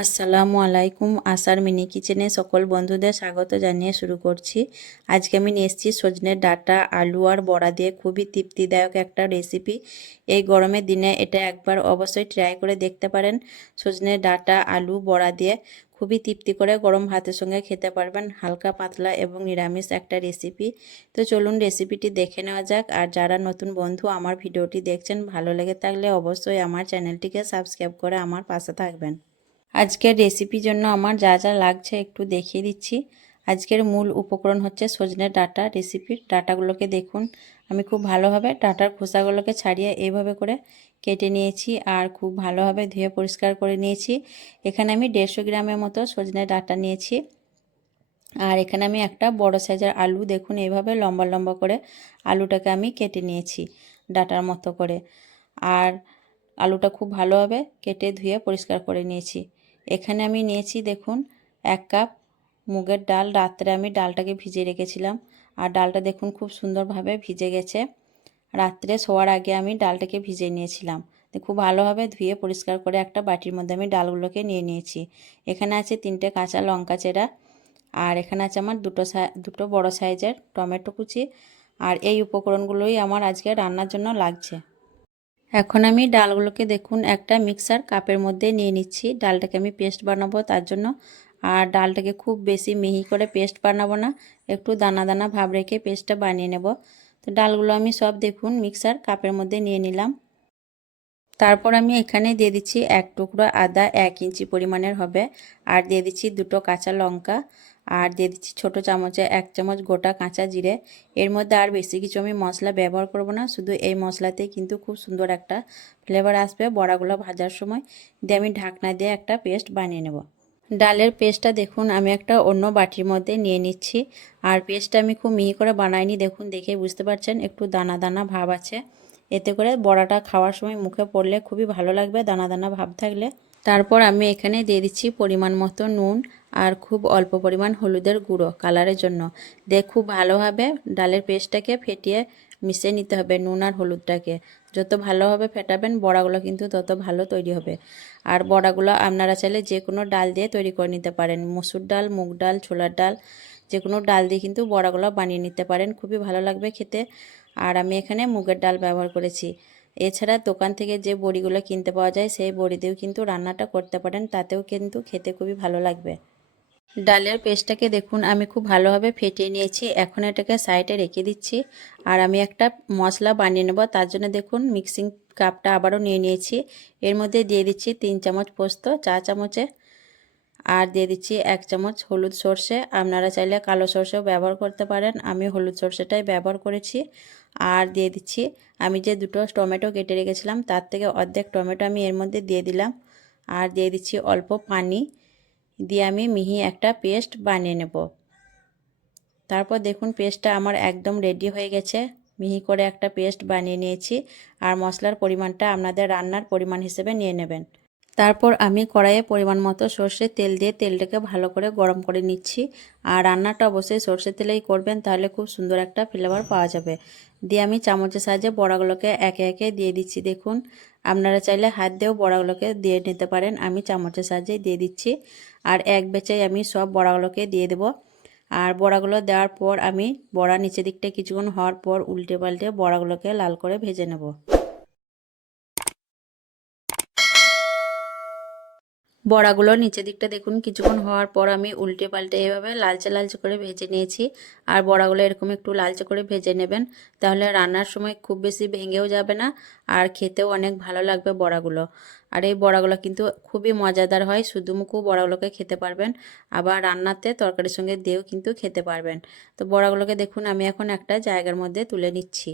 আসসালামু আলাইকুম। আশার মিনি কিচেনে সকল বন্ধুদের স্বাগত জানিয়ে শুরু করছি। আজকে আমি নিয়ে এসেছি সজনের ডাঁটা, আলু আর বড়া দিয়ে খুবই তৃপ্তিদায়ক একটা রেসিপি। এই গরমের দিনে এটা একবার অবশ্যই ট্রাই করে দেখতে পারেন। সজনের ডাঁটা, আলু, বড়া দিয়ে খুবই তৃপ্তি করে গরম ভাতের সঙ্গে খেতে পারবেন। হালকা পাতলা এবং নিরামিষ একটা রেসিপি। তো চলুন রেসিপিটি দেখে নেওয়া যাক। আর যারা নতুন বন্ধু আমার ভিডিওটি দেখছেন, ভালো লেগে থাকলে অবশ্যই আমার চ্যানেলটিকে সাবস্ক্রাইব করে আমার পাশে থাকবেন। আজকের রেসিপির জন্য আমার যা যা লাগছে একটু দেখিয়ে দিচ্ছি। আজকের মূল উপকরণ হচ্ছে সজনে ডাঁটা। রেসিপির ডাঁটাগুলোকে দেখুন, আমি খুব ভালোভাবে ডাঁটার খোসাগুলোকে ছাড়িয়ে এইভাবে করে কেটে নিয়েছি আর খুব ভালোভাবে ধুয়ে পরিষ্কার করে নিয়েছি। এখানে আমি 150 গ্রামের মতো সজনে ডাঁটা নিয়েছি। আর এখানে আমি একটা বড় সাইজের আলু, দেখুন এইভাবে লম্বা লম্বা করে আলুটাকে আমি কেটে নিয়েছি ডাঁটার মতো করে। আর আলুটা খুব ভালোভাবে কেটে ধুয়ে পরিষ্কার করে নিয়েছি। এখানে আমি নিয়েছি দেখুন 1 কাপ মুগের ডাল। রাত্রে আমি ডালটাকে ভিজিয়ে রেখেছিলাম আর ডালটা দেখুন খুব সুন্দরভাবে ভিজে গেছে। রাত্রে শোয়ার আগে আমি ডালটাকে ভিজিয়ে নিয়েছিলাম। খুব ভালোভাবে ধুয়ে পরিষ্কার করে একটা বাটির মধ্যে আমি ডালগুলোকে নিয়ে নিয়েছি। এখানে আছে 3টে কাঁচা লঙ্কা চেরা, আর এখানে আছে আমার দুটো বড় সাইজের টমেটো কুচি। আর এই উপকরণগুলোই আমার আজকে রান্নার জন্য লাগছে। এখন আমি ডালগুলোকে দেখুন একটা মিক্সার কাপের মধ্যে নিয়ে নিচ্ছি। ডালটাকে আমি পেস্ট বানাবো তার জন্য। আর ডালটাকে খুব বেশি মিহি করে পেস্ট বানাবো না, একটু দানা দানা ভাব রেখে পেস্টটা বানিয়ে নেব। তো ডালগুলো আমি সব দেখুন মিক্সার কাপের মধ্যে নিয়ে নিলাম। তারপর আমি এখানে দিয়ে দিচ্ছি 1 টুকরো আদা, 1 ইঞ্চি পরিমাণের হবে। আর দিয়ে দিচ্ছি 2টো কাঁচা লঙ্কা। আর দিয়ে দিচ্ছি ছোটো চামচে 1 চামচ গোটা কাঁচা জিরে। এর মধ্যে আর বেশি কিছু আমি মশলা ব্যবহার করব না, শুধু এই মশলাতেই কিন্তু খুব সুন্দর একটা ফ্লেভার আসবে বড়াগুলো ভাজার সময়। দিয়ে আমি ঢাকনা দিয়ে একটা পেস্ট বানিয়ে নেব। ডালের পেস্টটা দেখুন আমি একটা অন্য বাটির মধ্যে নিয়ে নিচ্ছি। আর পেস্টটা আমি খুব মিহি করে বানাইনি, দেখুন দেখে বুঝতে পারছেন একটু দানা দানা ভাব আছে। এতে করে বড়াটা খাওয়ার সময় মুখে পড়লে খুবই ভালো লাগবে দানা দানা ভাব থাকলে। তারপর আমি এখানে দিয়ে দিচ্ছি পরিমাণ মতো নুন আর খুব অল্প পরিমাণ হলুদের গুঁড়ো কালারের জন্য। দিয়ে খুব ভালোভাবে ডালের পেস্টটাকে ফেটিয়ে মিশিয়ে নিতে হবে নুন আর হলুদটাকে। যত ভালোভাবে ফেটাবেন বড়াগুলো কিন্তু তত ভালো তৈরি হবে। আর বড়াগুলো আপনারা চাইলে যে কোনো ডাল দিয়ে তৈরি করে নিতে পারেন, মসুর ডাল, মুগ ডাল, ছোলার ডাল, যে কোনো ডাল দিয়ে কিন্তু বড়াগুলো বানিয়ে নিতে পারেন, খুবই ভালো লাগবে খেতে। আর আমি এখানে মুগের ডাল ব্যবহার করেছি। এছাড়া দোকান থেকে যে বড়িগুলো কিনতে পাওয়া যায় সেই বড়ি দিয়েও কিন্তু রান্নাটা করতে পারেন, তাতেও কিন্তু খেতে খুবই ভালো লাগবে। ডালের পেস্টটাকে দেখুন আমি খুব ভালোভাবে ফেটিয়ে নিয়েছি। এখন এটাকে সাইডে রেখে দিচ্ছি। আর আমি একটা মশলা বানিয়ে নেব, তার জন্য দেখুন মিক্সিং কাপটা আবারও নিয়ে নিয়েছি। এর মধ্যে দিয়ে দিচ্ছি 3 চামচ পোস্ত চা চামচে। আর দিয়ে দিচ্ছি 1 চামচ হলুদ সর্ষে, আপনারা চাইলে কালো সর্ষেও ব্যবহার করতে পারেন, আমি হলুদ সর্ষেটাই ব্যবহার করেছি। আর দিয়ে দিচ্ছি আমি যে 2টো টমেটো কেটে রেখেছিলাম তার থেকে অর্ধেক টমেটো আমি এর মধ্যে দিয়ে দিলাম। আর দিয়ে দিচ্ছি অল্প পানি, দিয়ে আমি মিহি একটা পেস্ট বানিয়ে নেব। তারপর দেখুন পেস্টটা আমার একদম রেডি হয়ে গেছে, মিহি করে একটা পেস্ট বানিয়ে নিয়েছি। আর মশলার পরিমাণটা আপনাদের রান্নার পরিমাণ হিসেবে নিয়ে নেবেন। তারপর আমি কড়াইয়ে পরিমাণ মতো সর্ষের তেল দিয়ে তেলটাকে ভালো করে গরম করে নিচ্ছি। আর রান্নাটা অবশ্যই সর্ষের তেলেই করবেন, তাহলে খুব সুন্দর একটা ফ্লেভার পাওয়া যাবে। দিয়ে আমি চামচের সাহায্যে বড়াগুলোকে একে একে দিয়ে দিচ্ছি। দেখুন আপনারা চাইলে হাত দিয়েও বড়াগুলোকে দিয়ে নিতে পারেন, আমি চামচের সাহায্যে দিয়ে দিচ্ছি। আর এক বেচাই আমি সব বড়াগুলোকে দিয়ে দেব। আর বড়াগুলো দেওয়ার পর আমি বড়া নিচের দিকটা কিছুক্ষণ হওয়ার পর উল্টে পাল্টে বড়াগুলোকে লাল করে ভেজে নেব। বড়াগুলো নিচের দিকটা দেখুন কিছুক্ষণ হওয়ার পর আমি উল্টে পাল্টে এভাবে লালচে লালচে করে ভেজে নিয়েছি। আর বড়াগুলো এরকম একটু লালচে করে ভেজে নেবেন, তাহলে রান্নার সময় খুব বেশি ভেঙেও যাবে না আর খেতেও অনেক ভালো লাগবে বড়াগুলো। আর এই বড়াগুলো কিন্তু খুবই মজাদার হয়, শুধু মুখও বড়াগুলোকে খেতে পারবেন, আবার রান্নাতে তরকারির সঙ্গে দিয়েও কিন্তু খেতে পারবেন। তো বড়াগুলোকে দেখুন আমি এখন একটা জায়গার মধ্যে তুলে নিচ্ছি।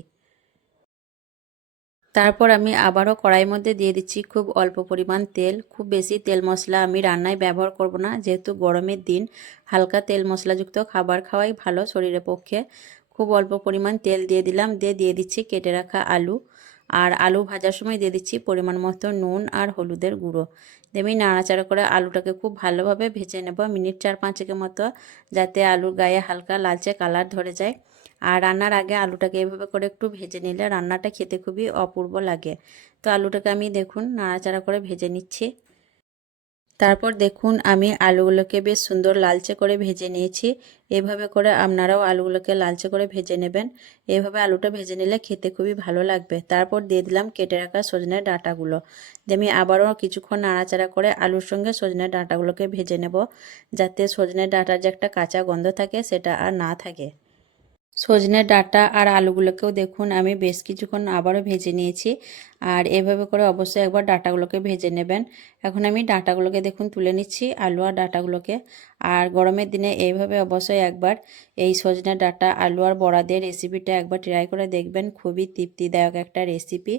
তারপর আমি আবারও কড়াইয়ের মধ্যে দিয়ে দিচ্ছি খুব অল্প পরিমাণ তেল। খুব বেশি তেল মশলা আমি রান্নায় ব্যবহার করব না, যেহেতু গরমের দিন হালকা তেল মশলাযুক্ত খাবার খাওয়াই ভালো শরীরের পক্ষে। খুব অল্প পরিমাণ তেল দিয়ে দিলাম, দিয়ে দিচ্ছি কেটে রাখা আলু। আর আলু ভাজার সময় দিয়ে দিচ্ছি পরিমাণ মতো নুন আর হলুদের গুঁড়ো। দিয়ে আমি নাড়াচাড়া করে আলুটাকে খুব ভালোভাবে ভেজে নেব মিনিট 4-5 মতো, যাতে আলুর গায়ে হালকা লালচে কালার ধরে যায়। আর রান্নার আগে আলুটাকে এভাবে করে একটু ভেজে নিলে রান্নাটা খেতে খুবই অপূর্ব লাগে। তো আলুটাকে আমি দেখুন নাড়াচাড়া করে ভেজে নিচ্ছি। তারপর দেখুন আমি আলুগুলোকে বেশ সুন্দর লালচে করে ভেজে নিয়েছি। এভাবে করে আপনারাও আলুগুলোকে লালচে করে ভেজে নেবেন। এভাবে আলুটা ভেজে নিলে খেতে খুবই ভালো লাগবে। তারপর দিয়ে দিলাম কেটে রাখা সজনের ডাঁটাগুলো। দিয়ে আমি আবারও কিছুক্ষণ নাড়াচাড়া করে আলুর সঙ্গে সজনের ডাঁটাগুলোকে ভেজে নেব, যাতে সজনের ডাঁটার যে একটা কাঁচা গন্ধ থাকে সেটা আর না থাকে। সজনের ডাঁটা আর আলুগুলোকেও দেখুন আমি বেশ কিছুক্ষণ আবারও ভেজে নিয়েছি। আর এভাবে করে অবশ্যই একবার ডাঁটাগুলোকে ভেজে নেবেন। এখন আমি ডাঁটাগুলোকে দেখুন তুলে নিচ্ছি, আলু আর ডাঁটাগুলোকে। আর গরমের দিনে এইভাবে অবশ্যই একবার এই সজনের ডাঁটা আলু আর বড়া দিয়ে রেসিপিটা একবার ট্রাই করে দেখবেন, খুবই তৃপ্তিদায়ক একটা রেসিপি।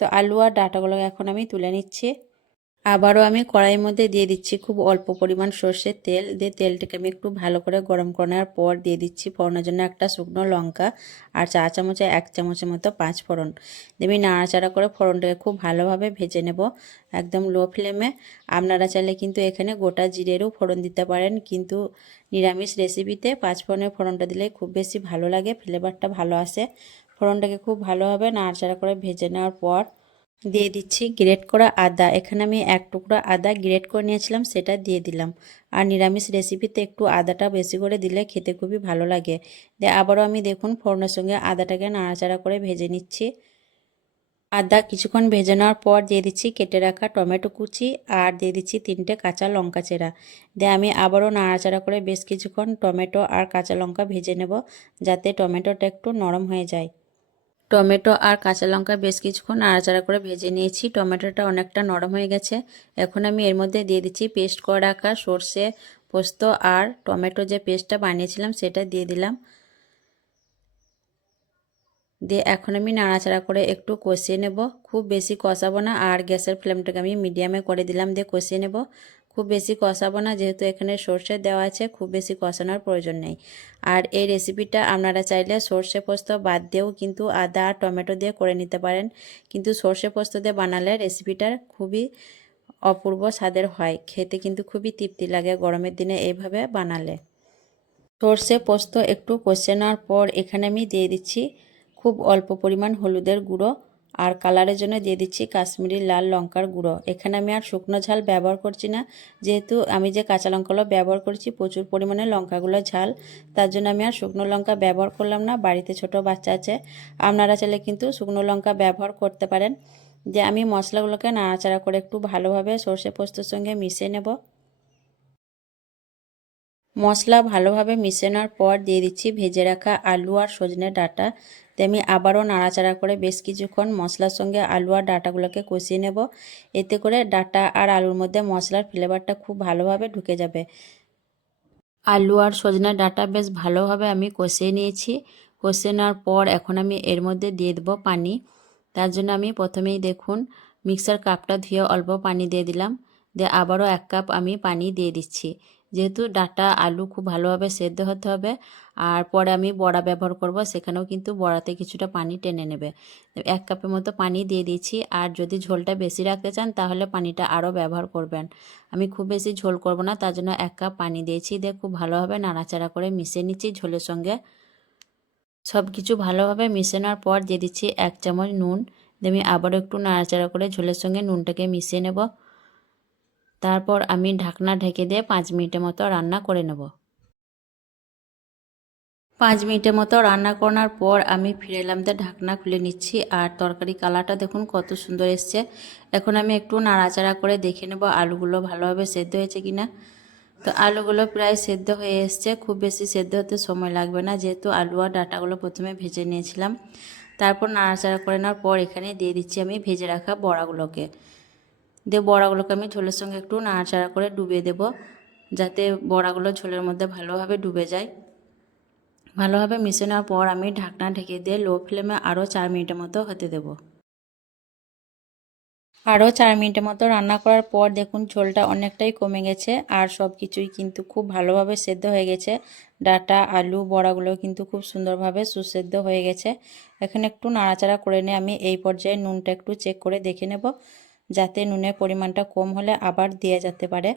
তো আলু আর ডাঁটাগুলোকে এখন আমি তুলে নিচ্ছি। আবারও আমি কড়াইয়ের মধ্যে দিয়ে দিচ্ছি খুব অল্প পরিমাণ সর্ষের তেল। দিয়ে তেলটাকে আমি একটু ভালো করে গরম করার পর দিয়ে দিচ্ছি ফোড়নের জন্য একটা শুকনো লঙ্কা আর চা চামচে 1 চামচের মতো 5 ফোড়ন। দিয়ে আমি নাড়াচাড়া করে ফোড়নটাকে খুব ভালোভাবে ভেজে নেব একদম লো ফ্লেমে। আপনারা চাইলে কিন্তু এখানে গোটা জিরেরও ফোড়ন দিতে পারেন, কিন্তু নিরামিষ রেসিপিতে 5 ফোড়নের ফোড়নটা দিলে খুব বেশি ভালো লাগে, ফ্লেভারটা ভালো আসে। ফোড়নটাকে খুব ভালোভাবে নাড়াচাড়া করে ভেজে নেওয়ার পর দিয়ে দিচ্ছি গ্রেট করা আদা। এখানে আমি 1 টুকরা আদা গ্রেট করে নিয়েছিলাম, সেটা দিয়ে দিলাম। আর নিরামিষ রেসিপিতে একটু আদাটা বেশি করে দিলে খেতে খুবই ভালো লাগে। দিয়ে আবারও আমি দেখুন ফোড়নের সঙ্গে আদাটাকে নাড়াচাড়া করে ভেজে নিচ্ছি। আদা কিছুক্ষণ ভেজে নেওয়ার পর দিয়ে দিচ্ছি কেটে রাখা টমেটো কুচি আর দিয়ে দিচ্ছি 3টে কাঁচা লঙ্কা চেরা। দিয়ে আমি আবারও নাড়াচাড়া করে বেশ কিছুক্ষণ টমেটো আর কাঁচা লঙ্কা ভেজে নেব, যাতে টমেটোটা একটু নরম হয়ে যায়। টমেটো আর কাঁচা লঙ্কা বেশ কিছুক্ষণ নাড়াচাড়া করে ভেজে নিয়েছি। টমেটোটা অনেকটা নরম হয়ে গেছে। এখন আমি এর মধ্যে দিয়ে দিচ্ছি পেস্ট করে রাখা সর্ষে, পোস্ত আর টমেটো যে পেস্টটা বানিয়েছিলাম সেটা দিয়ে দিলাম। দিয়ে এখন আমি নাড়াচাড়া করে একটু কষিয়ে নেব। খুব বেশি কষাবো না, আর গ্যাসের ফ্লেমটাকে আমি মিডিয়ামে করে দিলাম, দিয়ে কষিয়ে নেব। খুব বেশি কষাবো না, যেহেতু এখানে সর্ষে দেওয়া আছে, খুব বেশি কষানোর প্রয়োজন নেই। আর এই রেসিপিটা আপনারা চাইলে সর্ষে পোস্ত বাদ দিয়েও কিন্তু আদা আর টমেটো দিয়ে করে নিতে পারেন, কিন্তু সর্ষে পোস্ত দিয়ে বানালে রেসিপিটার খুবই অপূর্ব স্বাদের হয়, খেতে কিন্তু খুবই তৃপ্তি লাগে গরমের দিনে এইভাবে বানালে। সর্ষে পোস্ত একটু কষে নেওয়ার পর এখানে আমি দিয়ে দিচ্ছি খুব অল্প পরিমাণ হলুদের গুঁড়ো, আর কালারের জন্য দিয়ে দিচ্ছি কাশ্মীরি লাল লঙ্কার গুঁড়ো। এখানে আমি আর শুকনো ঝাল ব্যবহার করছি না, যেহেতু আমি যে কাঁচা লঙ্কাগুলো ব্যবহার করছি প্রচুর পরিমাণে লঙ্কাগুলো ঝাল, তার জন্য আমি আর শুকনো লঙ্কা ব্যবহার করলাম না। বাড়িতে ছোট বাচ্চা আছে, আপনারা চাইলে কিন্তু শুকনো লঙ্কা ব্যবহার করতে পারেন। যে আমি মশলাগুলোকে নাড়াচাড়া করে একটু ভালোভাবে সর্ষে পোস্তর সঙ্গে মিশিয়ে নেব। মশলা ভালোভাবে মিশে নেওয়ার পর দিয়ে দিচ্ছি ভেজে রাখা আলু আর সজনে ডাঁটা। দিয়ে আমি আবারও নাড়াচাড়া করে বেশ কিছুক্ষণ মশলার সঙ্গে আলু আর ডাঁটাগুলোকে কষিয়ে নেব। এতে করে ডাঁটা আর আলুর মধ্যে মশলার ফ্লেভারটা খুব ভালোভাবে ঢুকে যাবে। আলু আর সজনে ডাঁটা বেশ ভালোভাবে আমি কষিয়ে নিয়েছি। কষিয়ে নেওয়ার পর এখন আমি এর মধ্যে দিয়ে দেবো পানি। তার জন্য আমি প্রথমেই দেখুন মিক্সার কাপটা ধুয়ে অল্প পানি দিয়ে দিলাম। দিয়ে আবারও 1 কাপ আমি পানি দিয়ে দিচ্ছি, যেহেতু ডাঁটা আলু খুব ভালোভাবে সেদ্ধ হতে হবে। আর পরে আমি বড়া ব্যবহার করব, সেখানেও কিন্তু বড়াতে কিছুটা পানি টেনে নেবে। 1 কাপের মতো পানি দিয়ে দিয়েছি। আর যদি ঝোলটা বেশি রাখতে চান তাহলে পানিটা আরও ব্যবহার করবেন। আমি খুব বেশি ঝোল করব না, তার জন্য 1 কাপ পানি দিয়েছি। দিয়ে খুব ভালোভাবে নাড়াচাড়া করে মিশিয়ে নিচ্ছি ঝোলের সঙ্গে। সব কিছু ভালোভাবে মিশিয়ে নেওয়ার পর দিয়ে দিচ্ছি 1 চামচ নুন। দিয়ে আমি আবারও একটু নাড়াচাড়া করে ঝোলের সঙ্গে নুনটাকে মিশিয়ে নেব। তারপর আমি ঢাকনা ঢেকে দিয়ে 5 মিনিটের মতো রান্না করে নেব। 5 মিনিটের মতো রান্না করার পর আমি ফিরে এলাম, দিয়ে ঢাকনা খুলে নিচ্ছি। আর তরকারি কালারটা দেখুন কত সুন্দর এসছে। এখন আমি একটু নাড়াচাড়া করে দেখে নেব আলুগুলো ভালোভাবে সেদ্ধ হয়েছে কিনা। তো আলুগুলো প্রায় সেদ্ধ হয়ে এসছে, খুব বেশি সেদ্ধ হতে সময় লাগবে না, যেহেতু আলু আর ডাঁটাগুলো প্রথমে ভেজে নিয়েছিলাম। তারপর নাড়াচাড়া করে নেওয়ার পর এখানে দিয়ে দিচ্ছি আমি ভেজে রাখা বড়াগুলোকে। দিয়ে বড়াগুলোকে আমি ঝোলের সঙ্গে একটু নাড়াচাড়া করে ডুবিয়ে দেব, যাতে বড়াগুলো ঝোলের মধ্যে ভালোভাবে ডুবে যায়। ভালোভাবে মিশে নেওয়ার পর আমি ঢাকনা ঢেকে দিয়ে লো ফ্লেমে আরও 4 মিনিটের মতো হতে দেব। আরও 4 মিনিটের মতো রান্না করার পর দেখুন ঝোলটা অনেকটাই কমে গেছে, আর সব কিছুই কিন্তু খুব ভালোভাবে সেদ্ধ হয়ে গেছে। ডাঁটা আলু বড়াগুলো কিন্তু খুব সুন্দরভাবে সুসেদ্ধ হয়ে গেছে। এখন একটু নাড়াচাড়া করে নিয়ে আমি এই পর্যায়ে নুনটা একটু চেক করে দেখে নেব, যাতে নুনের পরিমাণটা কম হলে আবার দেওয়া যেতে পারে।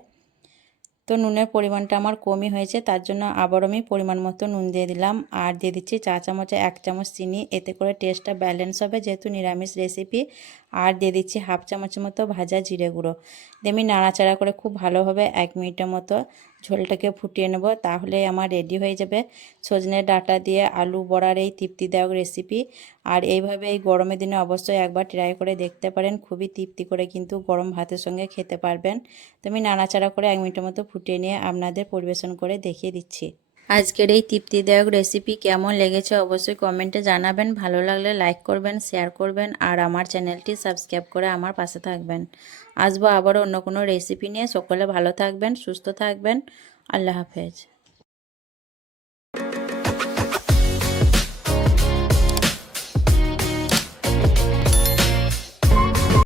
তো নুনের পরিমাণটা আমার কমই হয়েছে, তার জন্য আবার আমি পরিমাণ মতো নুন দিয়ে দিলাম। আর দিয়ে দিচ্ছি চা চামচে 1 চামচ চিনি, এতে করে টেস্টটা ব্যালেন্স হবে, যেহেতু নিরামিষ রেসিপি। আর দিয়ে দিচ্ছি হাফ চামচের মতো ভাজা জিরে গুঁড়ো। দিয়ে আমি নাড়াচাড়া করে খুব ভালোভাবে 1 মিনিটের মতো ঝোলটাকে ফুটিয়ে নেব। তাহলে আমার রেডি হয়ে যাবে সজনের ডাঁটা দিয়ে আলু বড়ার এই তৃপ্তিদায়ক রেসিপি। আর এইভাবে এই গরমের দিনে অবশ্যই একবার ট্রাই করে দেখতে পারেন, খুবই তৃপ্তি করে কিন্তু গরম ভাতের সঙ্গে খেতে পারবেন। তো আমি নাড়াচাড়া করে 1 মিনিটের মতো ফুটিয়ে নিয়ে আপনাদের পরিবেশন করে দেখিয়ে দিচ্ছি। আজকের এই তৃপ্তিদায়ক রেসিপি কেমন লেগেছে অবশ্যই কমেন্টে জানাবেন। ভালো লাগলে লাইক করবেন, শেয়ার করবেন আর আমার চ্যানেলটি সাবস্ক্রাইব করে আমার পাশে থাকবেন। আসবো আবারও অন্য কোনো রেসিপি নিয়ে। সকলে ভালো থাকবেন, সুস্থ থাকবেন। আল্লাহ হাফেজ।